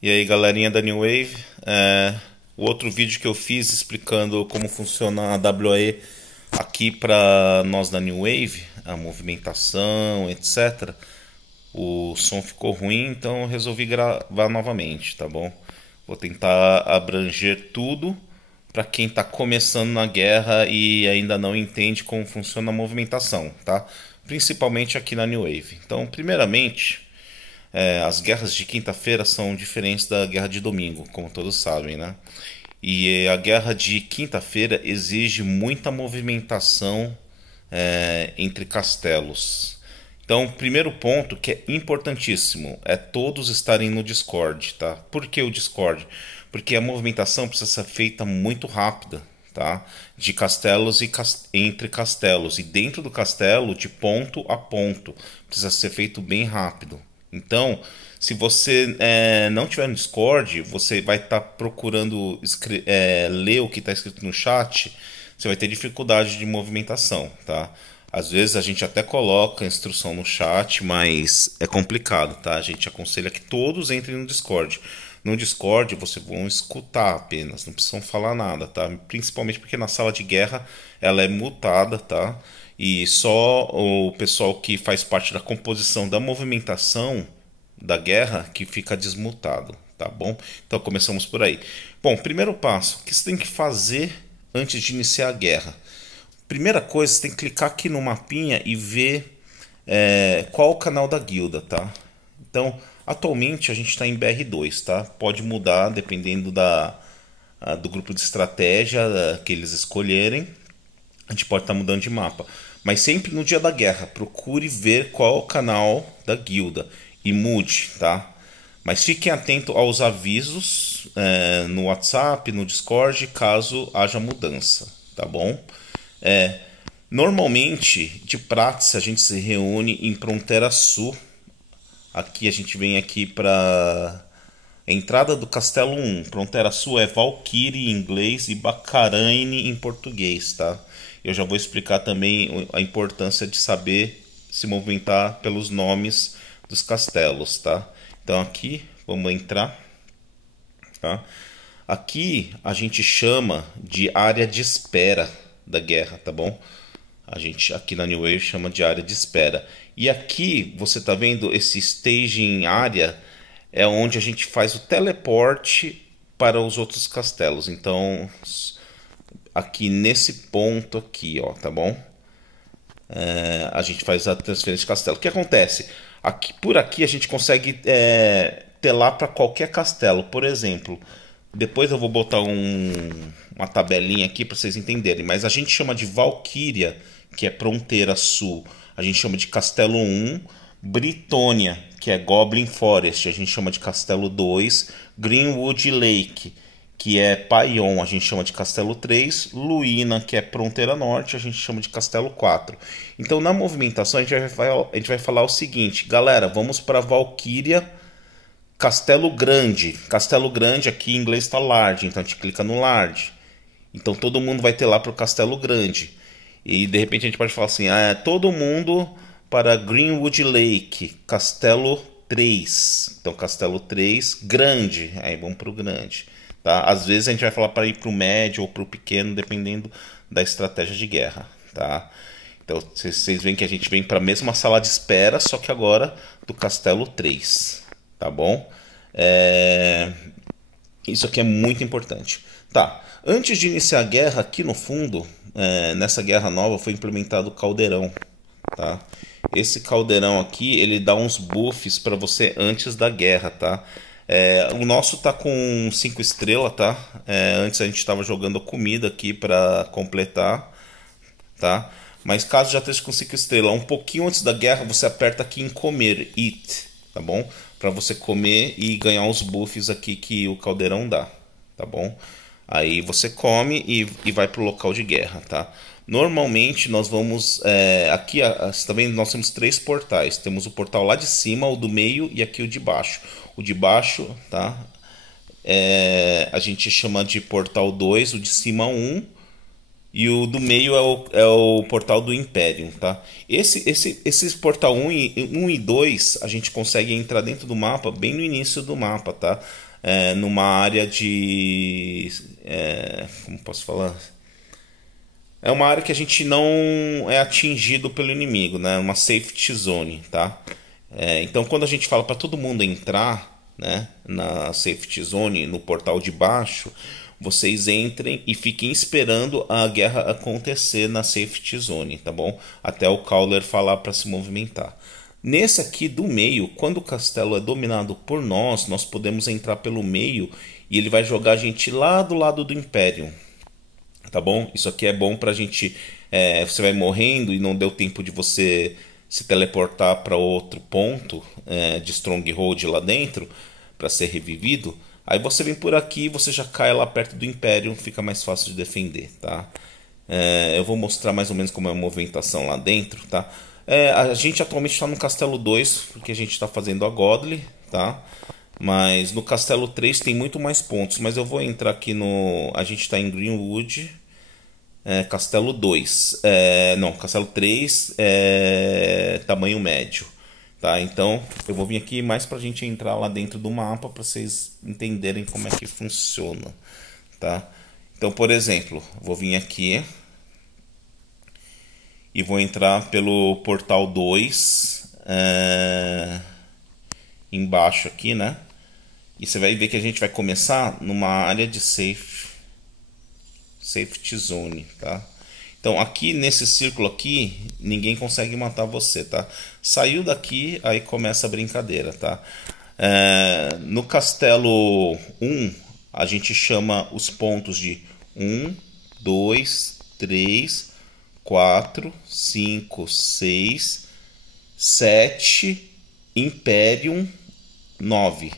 E aí, galerinha da New Wave, o outro vídeo que eu fiz explicando como funciona a WAE aqui para nós da New Wave, a movimentação, etc. O som ficou ruim, então eu resolvi gravar novamente, tá bom? Vou tentar abranger tudo para quem está começando na guerra e ainda não entende como funciona a movimentação, tá? Principalmente aqui na New Wave. Então, primeiramente, as guerras de quinta-feira são diferentes da guerra de domingo, como todos sabem, né? E a guerra de quinta-feira exige muita movimentação entre castelos. Então, primeiro ponto que é importantíssimo é todos estarem no Discord, tá? Por que o Discord? Porque a movimentação precisa ser feita muito rápida, tá? De castelos e entre castelos e dentro do castelo de ponto a ponto precisa ser feito bem rápido. Então, se você não tiver no Discord, você vai estar procurando ler o que está escrito no chat, você vai ter dificuldade de movimentação, tá? Às vezes a gente até coloca a instrução no chat, mas é complicado, tá? A gente aconselha que todos entrem no Discord. No Discord vocês vão escutar apenas, não precisam falar nada, tá? Principalmente porque na sala de guerra ela é mutada, tá? E só o pessoal que faz parte da composição da movimentação da guerra que fica desmutado, tá bom? Então começamos por aí. Bom, primeiro passo, o que você tem que fazer antes de iniciar a guerra? Primeira coisa, você tem que clicar aqui no mapinha e ver qual o canal da guilda, tá? Então, atualmente a gente está em BR2, tá? Pode mudar dependendo do grupo de estratégia que eles escolherem. A gente pode estar mudando de mapa. Mas sempre no dia da guerra, procure ver qual é o canal da guilda e mude, tá? Mas fiquem atentos aos avisos no WhatsApp, no Discord, caso haja mudança, tá bom? É, Normalmente, de prática, a gente se reúne em Fronteira Sul. Aqui a gente vem aqui para a entrada do Castelo 1. Fronteira Sul é Valkyrie em inglês e Bacaraine em português, tá? Eu já vou explicar também a importância de saber se movimentar pelos nomes dos castelos, tá? Então aqui, vamos entrar, tá? Aqui a gente chama de área de espera da guerra, tá bom? A gente aqui na New Wave chama de área de espera. E aqui você tá vendo esse staging área é onde a gente faz o teleporte para os outros castelos. Então, aqui nesse ponto aqui, ó, tá bom? A gente faz a transferência de castelo. O que acontece? Por aqui a gente consegue telar para qualquer castelo. Por exemplo, depois eu vou botar uma tabelinha aqui para vocês entenderem. Mas a gente chama de Valkyria, que é Fronteira Sul. A gente chama de Castelo 1. Britônia, que é Goblin Forest. A gente chama de Castelo 2. Greenwood Lake, que é Paion, a gente chama de Castelo 3, Luína, que é Fronteira Norte, a gente chama de Castelo 4. Então, na movimentação, a gente vai falar o seguinte, galera, vamos para Valkyria, Castelo Grande. Castelo Grande aqui em inglês está large, então a gente clica no large. Então, todo mundo vai ter lá para o Castelo Grande. E, de repente, a gente pode falar assim, todo mundo para Greenwood Lake, Castelo 3. Então, Castelo 3, grande. Aí vamos para o grande. Tá? Às vezes a gente vai falar para ir para o médio ou para o pequeno, dependendo da estratégia de guerra. Tá? Então vocês veem que a gente vem para a mesma sala de espera, só que agora do Castelo 3. Tá bom? Isso aqui é muito importante. Tá. Antes de iniciar a guerra, aqui no fundo, nessa guerra nova, foi implementado o caldeirão. Tá? Esse caldeirão aqui, ele dá uns buffs para você antes da guerra, tá? O nosso tá com 5 estrelas, tá? Antes a gente estava jogando comida aqui para completar, tá? Mas caso já esteja com 5 estrelas, um pouquinho antes da guerra, você aperta aqui em comer, eat, tá bom? Para você comer e ganhar os buffs aqui que o caldeirão dá, tá bom? Aí você come e vai pro local de guerra, tá? Normalmente nós vamos aqui, você tá vendo? Nós temos 3 portais. Temos o portal lá de cima, o do meio e aqui o de baixo. O de baixo, tá? A gente chama de portal 2, o de cima 1 e o do meio é o portal do Imperium, tá? Esses portal 1 e 2 a gente consegue entrar dentro do mapa bem no início do mapa, tá? numa área de... como posso falar? É uma área que a gente não é atingido pelo inimigo, né? Uma safety zone, tá? Então, quando a gente fala para todo mundo entrar, né, na safety zone, no portal de baixo, vocês entrem e fiquem esperando a guerra acontecer na safety zone, tá bom? Até o Cowler falar para se movimentar. Nesse aqui do meio, quando o castelo é dominado por nós, nós podemos entrar pelo meio e ele vai jogar a gente lá do lado do Imperium. Tá bom? Isso aqui é bom pra gente. Você vai morrendo e não deu tempo de você se teleportar para outro ponto de Stronghold lá dentro para ser revivido. Aí você vem por aqui e você já cai lá perto do Império, fica mais fácil de defender, tá? Eu vou mostrar mais ou menos como é a movimentação lá dentro, tá? A gente atualmente está no Castelo 2, porque a gente está fazendo a Godly, tá? Mas no Castelo 3 tem muito mais pontos. Mas eu vou entrar aqui no... A gente está em Greenwood. Castelo 2. Não, Castelo 3 tamanho médio. Tá? Então eu vou vir aqui mais pra gente entrar lá dentro do mapa para vocês entenderem como é que funciona. Tá? Então, por exemplo, vou vir aqui e vou entrar pelo portal 2 embaixo aqui, né? E você vai ver que a gente vai começar numa área de safety zone, tá? Então aqui nesse círculo aqui, ninguém consegue matar você, tá? Saiu daqui, aí começa a brincadeira, tá? No castelo 1, a gente chama os pontos de 1, 2, 3, 4, 5, 6, 7, Imperium 9,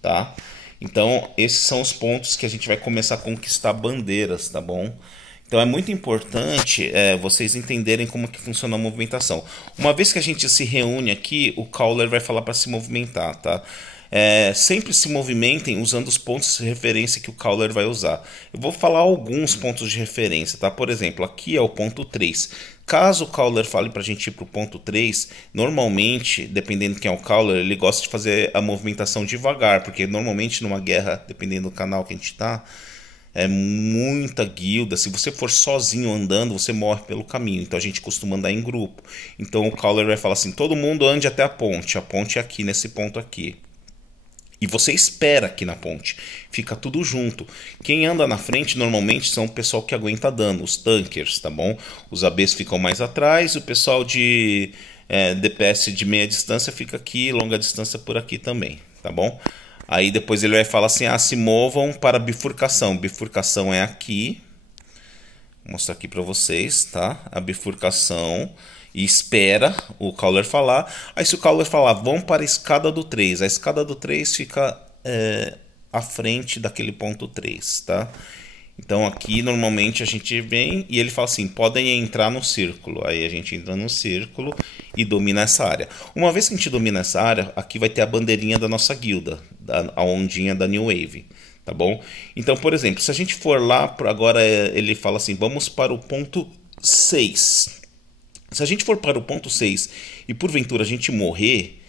tá? Então, esses são os pontos que a gente vai começar a conquistar bandeiras, tá bom? Então é muito importante vocês entenderem como que funciona a movimentação. Uma vez que a gente se reúne aqui, o Cowler vai falar para se movimentar, tá? Sempre se movimentem usando os pontos de referência que o Cowler vai usar. Eu vou falar alguns pontos de referência, tá? Por exemplo, aqui é o ponto 3. Caso o Cowler fale para a gente ir para o ponto 3, normalmente, dependendo de quem é o Cowler, ele gosta de fazer a movimentação devagar, porque normalmente numa guerra, dependendo do canal que a gente está, é muita guilda. Se você for sozinho andando, você morre pelo caminho. Então a gente costuma andar em grupo. Então o Cowler vai falar assim: todo mundo ande até a ponte. A ponte é aqui, nesse ponto aqui. E você espera aqui na ponte. Fica tudo junto. Quem anda na frente normalmente são o pessoal que aguenta dano, os tankers, tá bom? Os ABs ficam mais atrás. O pessoal de DPS de meia distância fica aqui, longa distância por aqui também, tá bom? Aí depois ele vai falar assim: se movam para bifurcação. Bifurcação é aqui. Vou mostrar aqui para vocês, tá? A bifurcação. E espera o Cowler falar. Aí se o Cowler falar, vão para a escada do 3. A escada do 3 fica à frente daquele ponto 3, tá? Então aqui normalmente a gente vem e ele fala assim: podem entrar no círculo. Aí a gente entra no círculo e domina essa área. Uma vez que a gente domina essa área, aqui vai ter a bandeirinha da nossa guilda, a ondinha da New Wave, tá bom? Então, por exemplo, se a gente for lá, agora ele fala assim: vamos para o ponto 6. Se a gente for para o ponto 6 e porventura a gente morrer,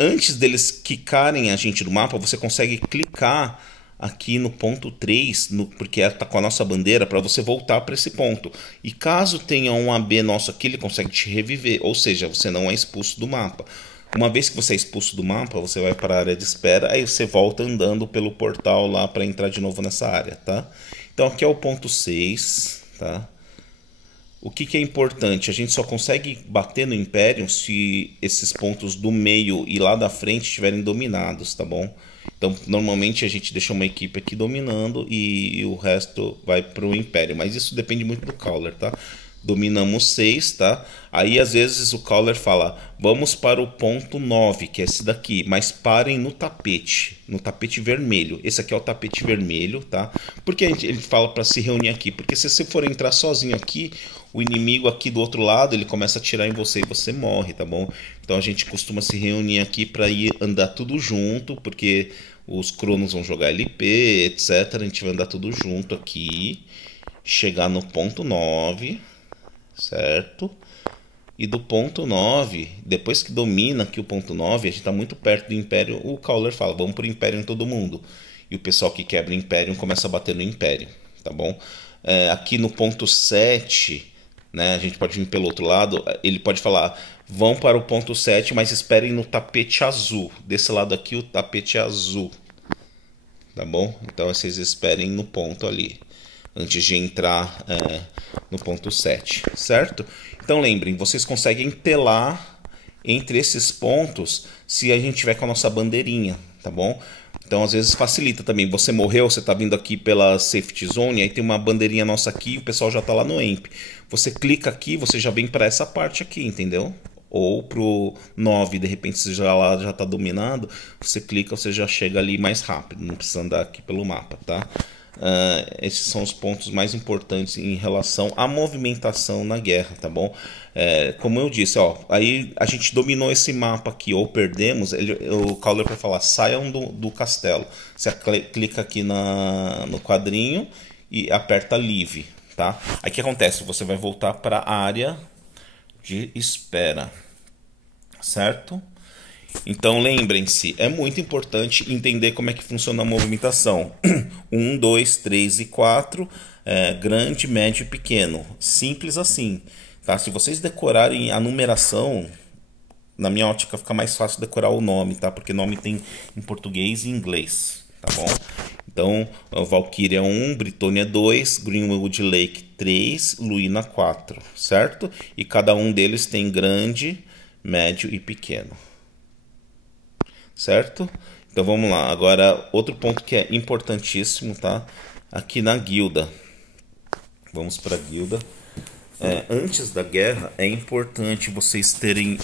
antes deles quicarem a gente do mapa, você consegue clicar aqui no ponto 3, porque está com a nossa bandeira, para você voltar para esse ponto. E caso tenha um AB nosso aqui, ele consegue te reviver, ou seja, você não é expulso do mapa. Uma vez que você é expulso do mapa, você vai para a área de espera, aí você volta andando pelo portal lá para entrar de novo nessa área, tá? Então aqui é o ponto 6, tá? O que é importante? A gente só consegue bater no Império se esses pontos do meio e lá da frente estiverem dominados, tá bom? Então, normalmente a gente deixa uma equipe aqui dominando e o resto vai para o Império. Mas isso depende muito do Cowler, tá? Dominamos 6, tá? Aí às vezes o Cowler fala: vamos para o ponto 9, que é esse daqui, mas parem no tapete vermelho. Esse aqui é o tapete vermelho, tá? Por que ele fala para se reunir aqui? Porque se você for entrar sozinho aqui, o inimigo aqui do outro lado, ele começa a atirar em você e você morre, tá bom? Então a gente costuma se reunir aqui para ir andar tudo junto, porque os cronos vão jogar LP, etc. A gente vai andar tudo junto aqui, chegar no ponto 9, certo? E do ponto 9, depois que domina aqui o ponto 9, a gente está muito perto do Império, o Cowler fala, vamos pro Império em todo mundo. E o pessoal que quebra o Império começa a bater no Império, tá bom? Aqui no ponto 7, né, a gente pode vir pelo outro lado, ele pode falar, vão para o ponto 7, mas esperem no tapete azul. Desse lado aqui o tapete é azul, tá bom? Então vocês esperem no ponto ali, antes de entrar no ponto 7, certo? Então lembrem, vocês conseguem telar entre esses pontos se a gente tiver com a nossa bandeirinha, tá bom? Então às vezes facilita também. Você morreu, você está vindo aqui pela Safety Zone, aí tem uma bandeirinha nossa aqui, o pessoal já está lá no EMP. Você clica aqui, você já vem para essa parte aqui, entendeu? Ou pro 9, de repente você já lá já está dominado, você clica, você já chega ali mais rápido, não precisa andar aqui pelo mapa, tá? Esses são os pontos mais importantes em relação à movimentação na guerra, tá bom? Como eu disse, ó, aí a gente dominou esse mapa aqui ou perdemos, o Cowler vai falar, saiam do castelo. Você clica aqui no quadrinho e aperta Leave, tá? Aí o que acontece? Você vai voltar para a área de espera, certo? Então lembrem-se, é muito importante entender como é que funciona a movimentação. 1, 2, 3 e 4, grande, médio e pequeno. Simples assim. Tá? Se vocês decorarem a numeração, na minha ótica fica mais fácil decorar o nome, tá? Porque nome tem em português e inglês, tá bom? Então, Valkyria 1, Britônia 2, Greenwood Lake 3, Luína 4, certo? E cada um deles tem grande, médio e pequeno. Certo? Então vamos lá. Agora, outro ponto que é importantíssimo, tá? Aqui na guilda. Vamos para a guilda. Antes da guerra, é importante vocês terem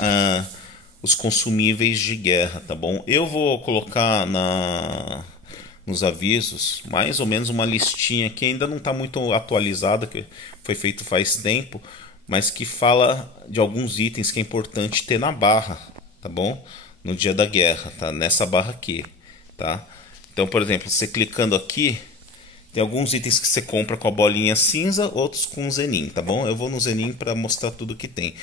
os consumíveis de guerra, tá bom? Eu vou colocar nos avisos mais ou menos uma listinha que ainda não está muito atualizada, que foi feito faz tempo, mas que fala de alguns itens que é importante ter na barra, tá bom? No dia da guerra, tá? Nessa barra aqui, tá? Então, por exemplo, você clicando aqui, tem alguns itens que você compra com a bolinha cinza, outros com Zenin, tá bom? Eu vou no Zenin para mostrar tudo que tem.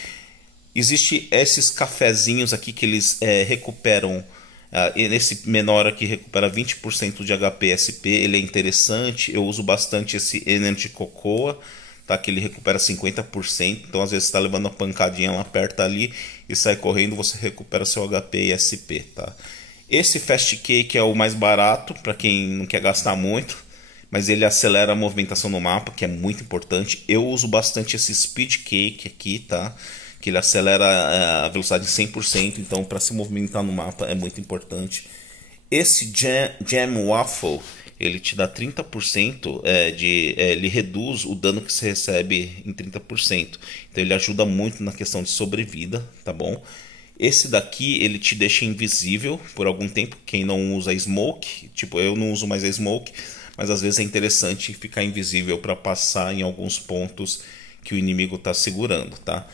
Existe esses cafezinhos aqui que eles recuperam. Esse menor aqui recupera 20% de HP SP, ele é interessante. Eu uso bastante esse Energy Cocoa, tá? Que ele recupera 50%. Então às vezes você está levando uma pancadinha, ela aperta ali e sai correndo, você recupera seu HP e SP, tá? Esse Fast Cake é o mais barato para quem não quer gastar muito, mas ele acelera a movimentação no mapa, que é muito importante. Eu uso bastante esse Speed Cake aqui, tá? Que ele acelera a velocidade em 100%, então para se movimentar no mapa é muito importante. Esse Jam Waffle, ele te dá 30%, ele reduz o dano que você recebe em 30%. Então ele ajuda muito na questão de sobrevida, tá bom? Esse daqui, ele te deixa invisível por algum tempo, quem não usa Smoke, tipo eu não uso mais a Smoke, mas às vezes é interessante ficar invisível para passar em alguns pontos que o inimigo está segurando, tá?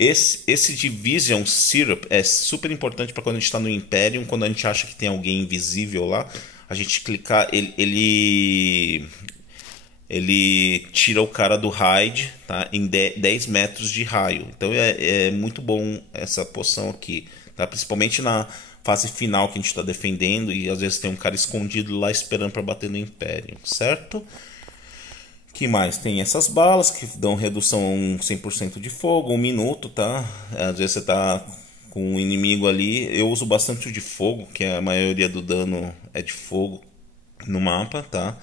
Esse Division Syrup é super importante para quando a gente está no Imperium, quando a gente acha que tem alguém invisível lá, a gente clicar, ele tira o cara do raid, tá? Em 10 metros de raio. Então é muito bom essa poção aqui, tá? Principalmente na fase final que a gente está defendendo e às vezes tem um cara escondido lá esperando para bater no Império, certo? Que mais? Tem essas balas que dão redução 100% de fogo, 1 minuto, tá? Às vezes você tá com um inimigo ali. Eu uso bastante o de fogo, que a maioria do dano é de fogo no mapa, tá?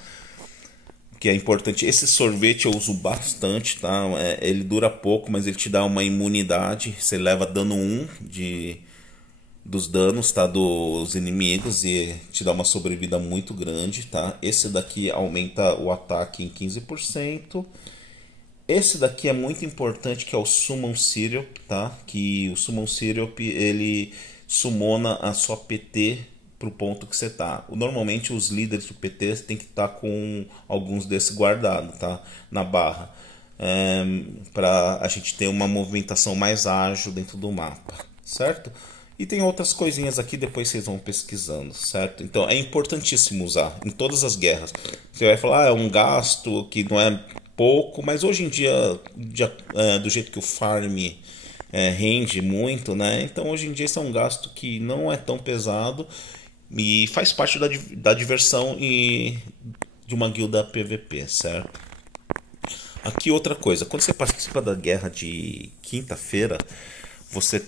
Que é importante. Esse sorvete eu uso bastante, tá? Ele dura pouco, mas ele te dá uma imunidade. Você leva dano 1 dos danos, tá? Dos inimigos e te dá uma sobrevida muito grande, tá? Esse daqui aumenta o ataque em 15%. Esse daqui é muito importante, que é o Summon Syrup, tá? Que o Summon Syrup, ele summona a sua PT pro ponto que você tá. Normalmente os líderes do PT tem que estar com alguns desses guardados, tá? Na barra. Para a gente ter uma movimentação mais ágil dentro do mapa, certo? E tem outras coisinhas aqui, depois vocês vão pesquisando, certo? Então é importantíssimo usar em todas as guerras. Você vai falar, é um gasto que não é pouco, mas hoje em dia, do jeito que o farm rende muito, né? Então hoje em dia esse é um gasto que não é tão pesado e faz parte da diversão e de uma guilda PVP, certo? Aqui outra coisa, quando você participa da guerra de quinta-feira, você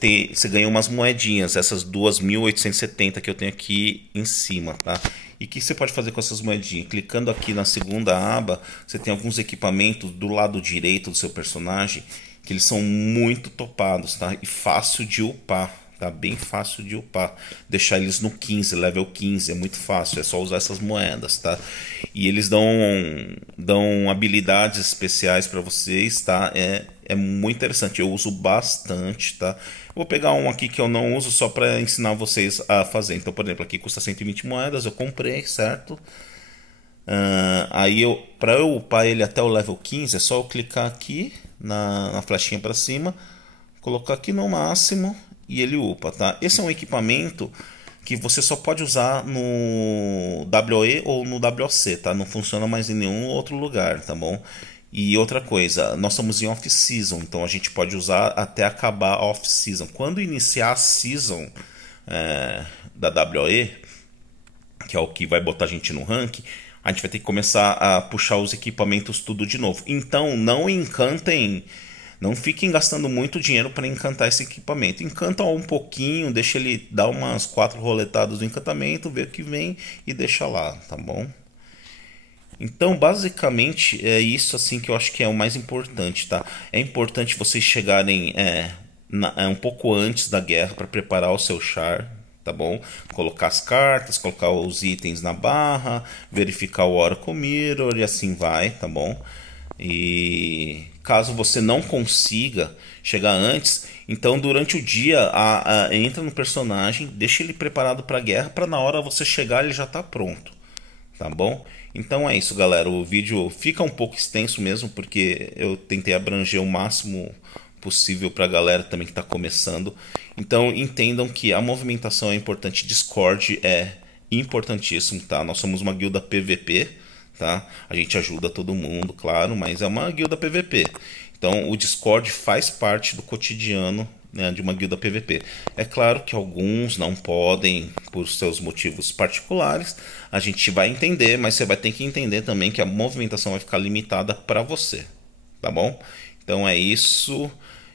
ganha umas moedinhas, essas 2.870 que eu tenho aqui em cima, tá? E o que você pode fazer com essas moedinhas? Clicando aqui na segunda aba, você tem alguns equipamentos do lado direito do seu personagem que eles são muito topados, tá? E fácil de upar. Tá bem fácil de upar. Deixar eles no 15, level 15, é muito fácil, é só usar essas moedas, tá? E eles dão habilidades especiais para vocês, tá? É muito interessante, eu uso bastante, tá? Vou pegar um aqui que eu não uso só para ensinar vocês a fazer. Então, por exemplo, aqui custa 120 moedas, eu comprei, certo? Aí para eu upar ele até o level 15, é só eu clicar aqui na flechinha para cima, colocar aqui no máximo e ele upa, tá? Esse é um equipamento que você só pode usar no WE ou no WC, tá? Não funciona mais em nenhum outro lugar, tá bom? E outra coisa, nós estamos em off-season, então a gente pode usar até acabar a off-season. Quando iniciar a season da WE, que é o que vai botar a gente no rank, a gente vai ter que começar a puxar os equipamentos tudo de novo. Então não encantem, não fiquem gastando muito dinheiro para encantar esse equipamento. Encanta um pouquinho, deixa ele dar umas 4 roletadas do encantamento, vê o que vem e deixa lá, tá bom? Então, basicamente, é isso assim que eu acho que é o mais importante, tá? É importante vocês chegarem um pouco antes da guerra para preparar o seu char, tá bom? Colocar as cartas, colocar os itens na barra, verificar o Oracle Mirror e assim vai, tá bom? E caso você não consiga chegar antes, então durante o dia entra no personagem, deixa ele preparado para a guerra, para na hora você chegar ele já tá pronto, tá bom? Então é isso, galera. O vídeo fica um pouco extenso mesmo, porque eu tentei abranger o máximo possível para a galera também que está começando. Então entendam que a movimentação é importante, Discord é importantíssimo, tá? Nós somos uma guilda PVP, tá? A gente ajuda todo mundo, claro, mas é uma guilda PVP. Então o Discord faz parte do cotidiano, né, de uma guilda PVP. É claro que alguns não podem por seus motivos particulares. A gente vai entender, mas você vai ter que entender também que a movimentação vai ficar limitada para você, tá bom? Então é isso.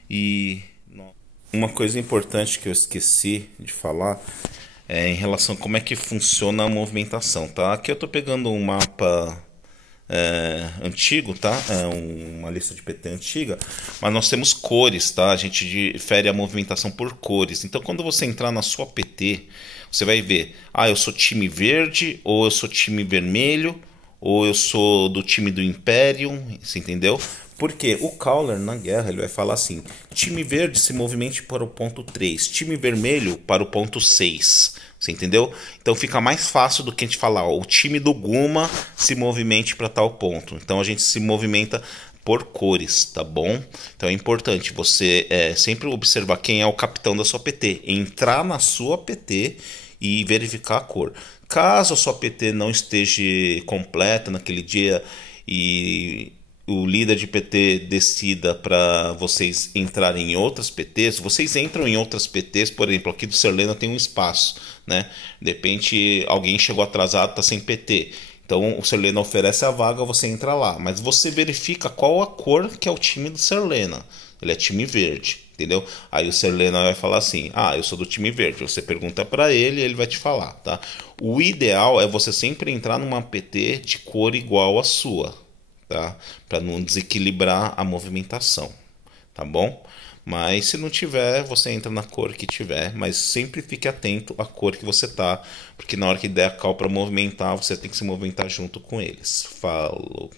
E uma coisa importante que eu esqueci de falar é em relação a como é que funciona a movimentação, tá? Aqui eu tô pegando um mapa antigo, tá? Uma lista de PT antiga, mas nós temos cores, tá? A gente difere a movimentação por cores. Então, quando você entrar na sua PT, você vai ver, eu sou time verde, ou eu sou time vermelho, ou eu sou do time do Imperium, você entendeu? Porque o Cawler na guerra ele vai falar assim: time verde se movimente para o ponto 3, time vermelho para o ponto 6. Você entendeu? Então fica mais fácil do que a gente falar, o time do Guma se movimente para tal ponto. Então a gente se movimenta por cores, tá bom? Então é importante você sempre observar quem é o capitão da sua PT, entrar na sua PT e verificar a cor. Caso a sua PT não esteja completa naquele dia e o líder de PT decida para vocês entrarem em outras PTs, vocês entram em outras PTs, por exemplo, aqui do Serlena tem um espaço, né? De repente alguém chegou atrasado, está sem PT. Então o Serlena oferece a vaga, você entra lá, mas você verifica qual a cor que é o time do Serlena. Ele é time verde, entendeu? Aí o Serlena vai falar assim: eu sou do time verde. Você pergunta para ele e ele vai te falar, tá? O ideal é você sempre entrar numa PT de cor igual à sua, tá? Para não desequilibrar a movimentação, tá bom? Mas se não tiver, você entra na cor que tiver, mas sempre fique atento à cor que você tá, porque na hora que der a call para movimentar, você tem que se movimentar junto com eles. Falou.